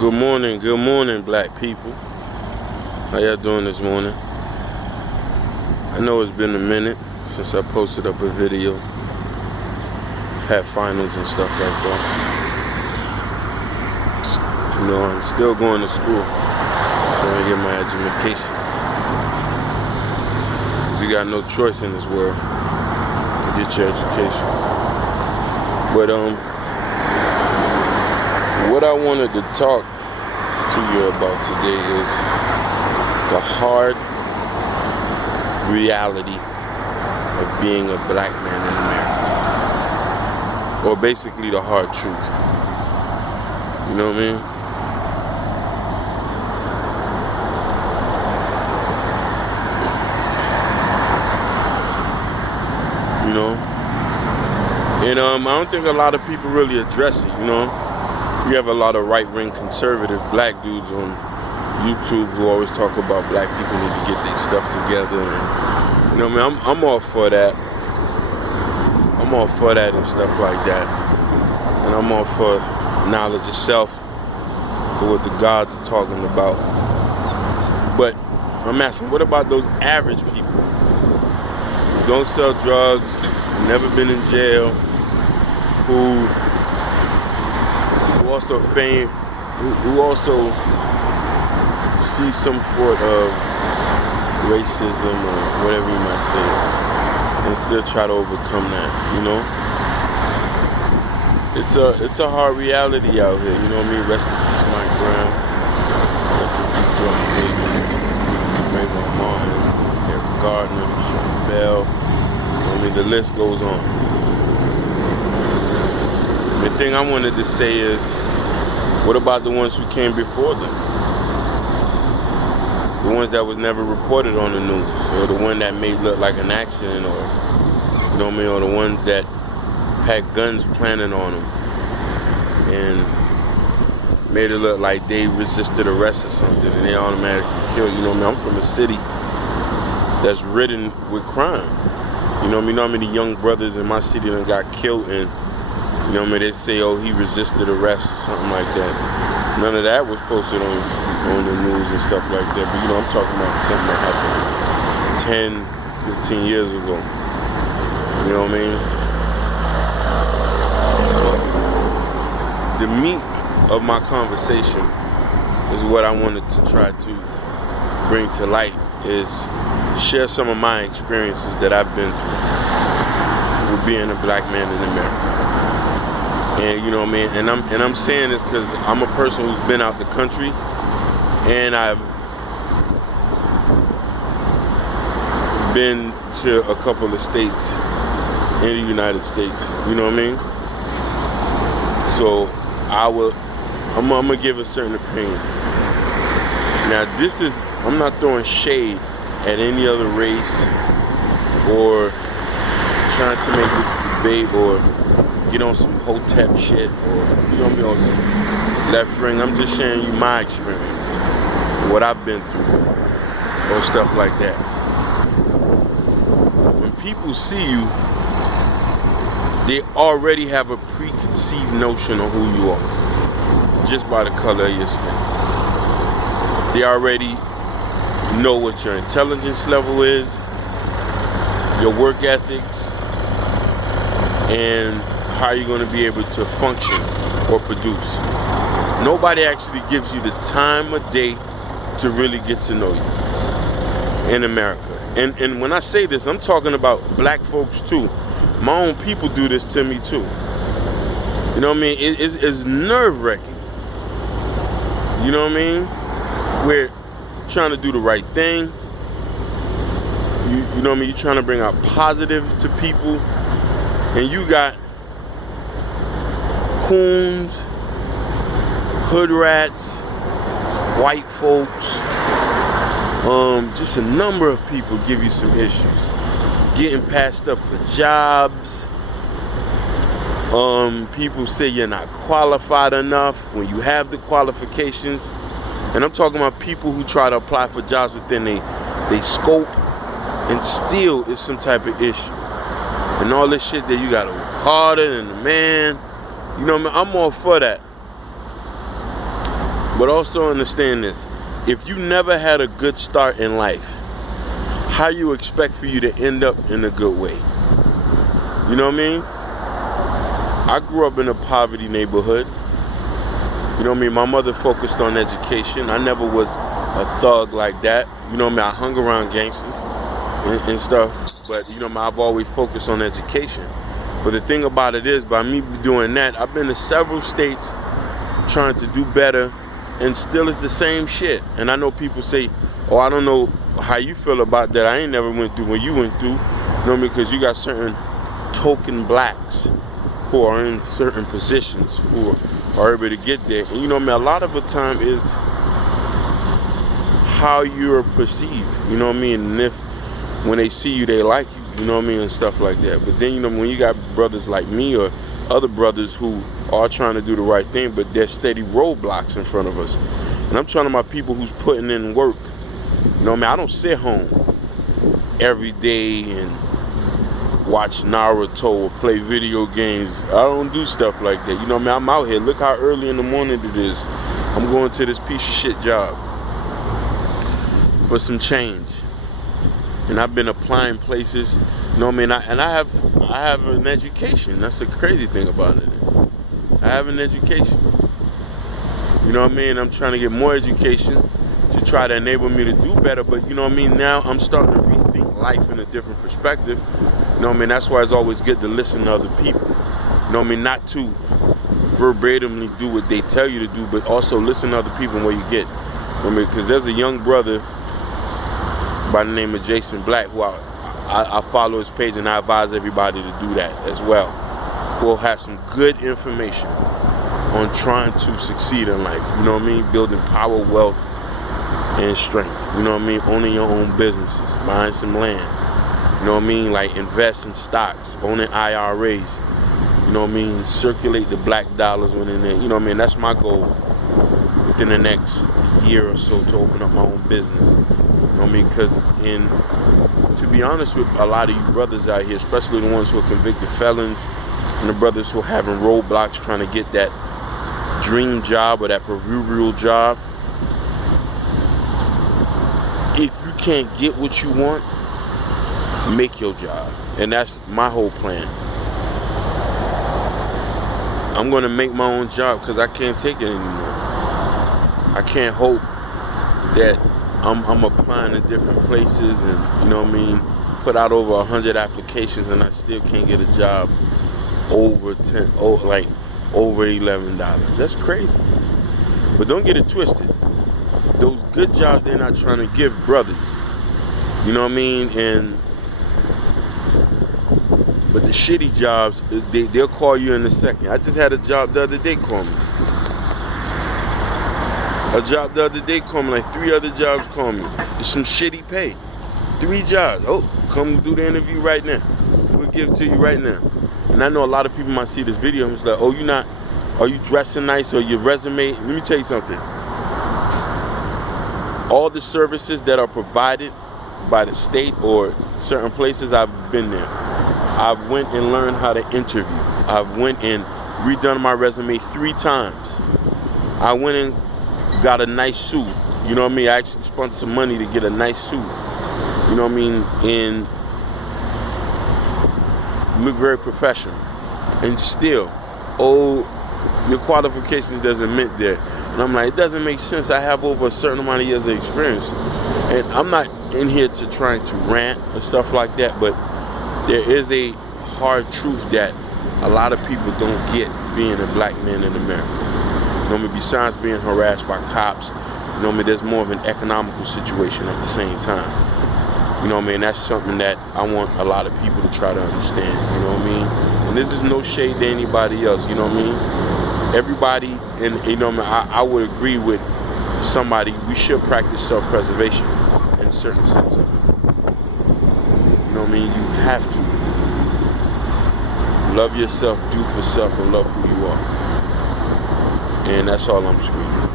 Good morning, black people. How y'all doing this morning? I know it's been a minute since I posted up a video. Had finals and stuff like that. You know, I'm still going to school, trying to get my education. Cause you got no choice in this world to get your education. But what I wanted to talk to you about today is the hard reality of being a black man in America. Or basically the hard truth. You know what I mean? You know? And I don't think a lot of people really address it, you know? You have a lot of right-wing conservative black dudes on YouTube who always talk about black people need to get their stuff together. And, you know what I mean? I'm all for that. I'm all for that and stuff like that. And I'm all for knowledge of self, for what the gods are talking about. But I'm asking, what about those average people who don't sell drugs, who never been in jail, who also see some sort of racism or whatever you might say, and still try to overcome that, you know? It's a hard reality out here, you know what I mean? Rest in peace, Mike Brown. Rest in peace, Jordan Davis, Raymond Martin, Eric Gardner, Sean Bell. I mean, the list goes on. The thing I wanted to say is, what about the ones who came before them? The ones that was never reported on the news, or the one that may look like an accident, or, you know what I mean, or the ones that had guns planted on them and made it look like they resisted arrest or something and they automatically killed. You know what I mean? I'm from a city that's ridden with crime. You know what I mean? How many young brothers in my city that got killed, and you know what I mean, they say, oh, he resisted arrest or something like that. None of that was posted on the news and stuff like that. But, you know, I'm talking about something that happened 10, 15 years ago. You know what I mean? The meat of my conversation is what I wanted to try to bring to light, is share some of my experiences that I've been through with being a black man in America. And you know what I mean, and I'm saying this because I'm a person who's been out the country, and I've been to a couple of states in the United States. You know what I mean? So I'm gonna give a certain opinion. Now I'm not throwing shade at any other race or trying to make this debate or get on some hotep shit, or you know what I mean, on some left wing. I'm just sharing you my experience, what I've been through, or stuff like that. When people see you, they already have a preconceived notion of who you are, just by the color of your skin. They already know what your intelligence level is, your work ethics, and how you're going to be able to function or produce. Nobody actually gives you the time of day to really get to know you in America. And when I say this, I'm talking about black folks too. My own people do this to me too. You know what I mean? It's nerve-wracking. You know what I mean? We're trying to do the right thing. You know what I mean? You're trying to bring out positive to people. And you got coons, hood rats, white folks, just a number of people give you some issues. Getting passed up for jobs. People say you're not qualified enough when you have the qualifications. And I'm talking about people who try to apply for jobs within they scope, and still it's some type of issue. And all this shit that you gotta work harder than the man. You know what I mean? I'm all for that. But also understand this. If you never had a good start in life, how you expect for you to end up in a good way? You know what I mean? I grew up in a poverty neighborhood. You know what I mean? My mother focused on education. I never was a thug like that. You know what I mean? I hung around gangsters and stuff. But, you know, I've always focused on education. But the thing about it is, by me doing that, I've been to several states trying to do better, and still it's the same shit. And I know people say, oh, I don't know how you feel about that. I ain't never went through what you went through. You know what I mean? Because you got certain token blacks who are in certain positions who are able to get there. And you know what I mean? A lot of the time is how you're perceived. You know what I mean? And if when they see you, they like you. You know what I mean? And stuff like that. But then, you know, when you got brothers like me or other brothers who are trying to do the right thing, but there's steady roadblocks in front of us. And I'm trying to my people who's putting in work. You know what I mean? I don't sit home every day and watch Naruto or play video games. I don't do stuff like that. You know what I mean? I'm out here. Look how early in the morning it is. I'm going to this piece of shit job for some change. And I've been applying places, you know what I mean? And I have an education. That's the crazy thing about it. I have an education. You know what I mean? I'm trying to get more education to try to enable me to do better. But you know what I mean? Now I'm starting to rethink life in a different perspective. You know what I mean? That's why it's always good to listen to other people. You know what I mean? Not to verbatimly do what they tell you to do, but also listen to other people where you get. You know what I mean? Because there's a young brother by the name of Jason Black, who I follow his page, and I advise everybody to do that as well. We'll have some good information on trying to succeed in life. You know what I mean? Building power, wealth, and strength. You know what I mean? Owning your own businesses, buying some land. You know what I mean? Like invest in stocks, owning IRAs. You know what I mean? Circulate the black dollars within there. You know what I mean? That's my goal within the next year or so, to open up my own business. You know what I mean? Because to be honest with a lot of you brothers out here, especially the ones who are convicted felons and the brothers who are having roadblocks trying to get that dream job or that proverbial job, if you can't get what you want, make your job. And that's my whole plan. I'm going to make my own job because I can't take it anymore. I can't hope that I'm applying to different places and, you know what I mean, put out over 100 applications and I still can't get a job over $11. That's crazy. But don't get it twisted. Those good jobs they're not trying to give brothers. You know what I mean? But the shitty jobs, they'll call you in a second. I just had a job the other day call me. Like 3 other jobs call me. It's some shitty pay. 3 jobs. Oh, come do the interview right now. We'll give it to you right now. And I know a lot of people might see this video and it's like, oh, are you dressing nice, or your resume? Let me tell you something. All the services that are provided by the state or certain places, I've been there. I've went and learned how to interview. I've went and redone my resume 3 times. I went and got a nice suit. You know what I mean? I actually spent some money to get a nice suit. You know what I mean? And look very professional. And still, your qualifications doesn't meet there. And I'm like, it doesn't make sense. I have over a certain amount of years of experience. And I'm not in here to try to rant and stuff like that, but there is a hard truth that a lot of people don't get being a black man in America. You know what I mean? Besides being harassed by cops, you know what I mean, there's more of an economical situation at the same time. You know what I mean? That's something that I want a lot of people to try to understand. You know what I mean? And this is no shade to anybody else. You know what I mean? Everybody, and you know what I mean, I would agree with somebody, we should practice self-preservation in a certain sense of it. You know what I mean? You have to. Love yourself, do for self, and love who you are. And that's all I'm screaming.